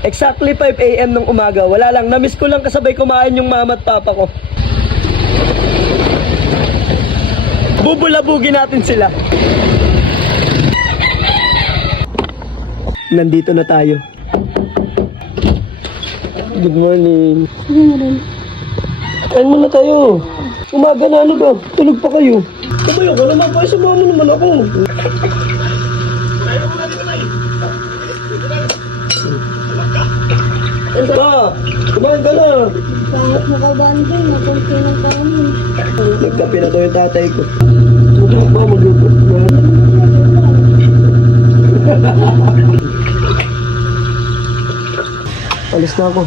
Exactly 5 AM ng umaga. Wala lang, namiss ko lang kasabay kumain yung mama at papa ko. Bubulabugin natin sila. Nandito na tayo. Good morning. Kain muna tayo. Umaga na, ano ba? Tulog pa kayo. Sabay ako naman pa. Sumama naman ako. Pa, kumain ka na. Pangit mo ka ba din? Nakunti ng kanin. Nagkape na daw yung tatay ko. Tulog pa, magluto. Alis na ako.